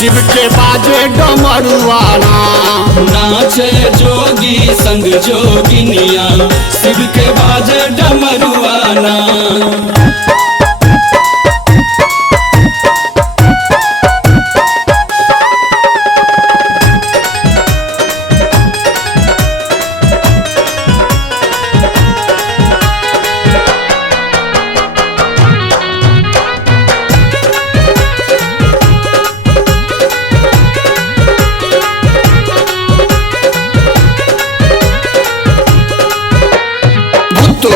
शिव के बाजे डमरुआना। नाचे जोगी संग जोगिनिया, शिव के बाजे डमरुआना।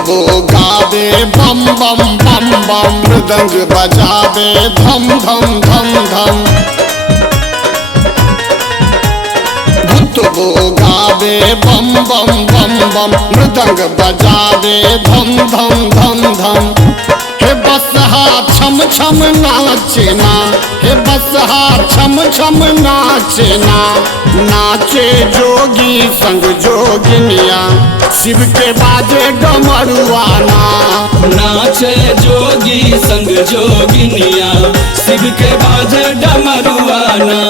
वो गावे बम बम बम बम, मृदंग बजावे धम धम धम धम। भूत वो गावे बम बम बम बम, मृदंग बजावे धम धम धम धम। हे बसहा छम छम नाचना, हे बसहा छम छम नाचना। नाचे जोगी संग जोगिनिया, शिव के बाजे डमरुआना। नाचे जोगी संग जोगिनिया, शिव के बाजे डमरुआना।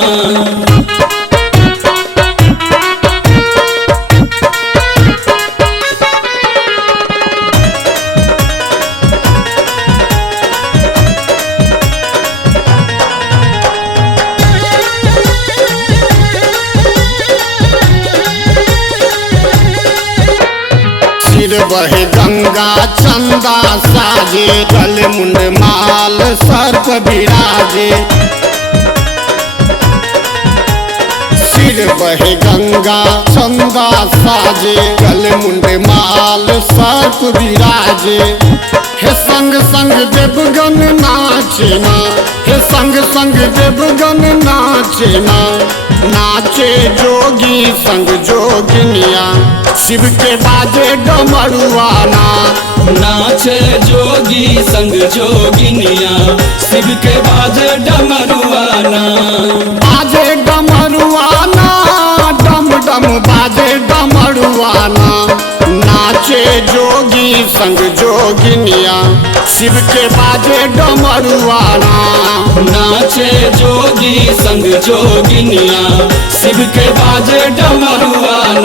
सिर बहे गंगा चंदा साजे, गल मुंड माल सर्प विराजे। सिर बहे गंगा चंदा साजे, गल मुंड माल सर्प विराजे। हे संग संग देवगन नाचना, हे संग संग देवगन नाचना। नाचे जोगी संग जोगिनिया, शिव के बाजे डमरुआना। नाचे जोगी संग जोगिनिया, शिव के बाजे डमरुआना। बाजे डमरुआना, डम डम बाजे डमरुआना। नाचे जोगी संग जोगिनिया, शिव के बाजे डमरुआना। नाचे जोगी संग जोगिनिया, शिव के बाजे डमरुआना।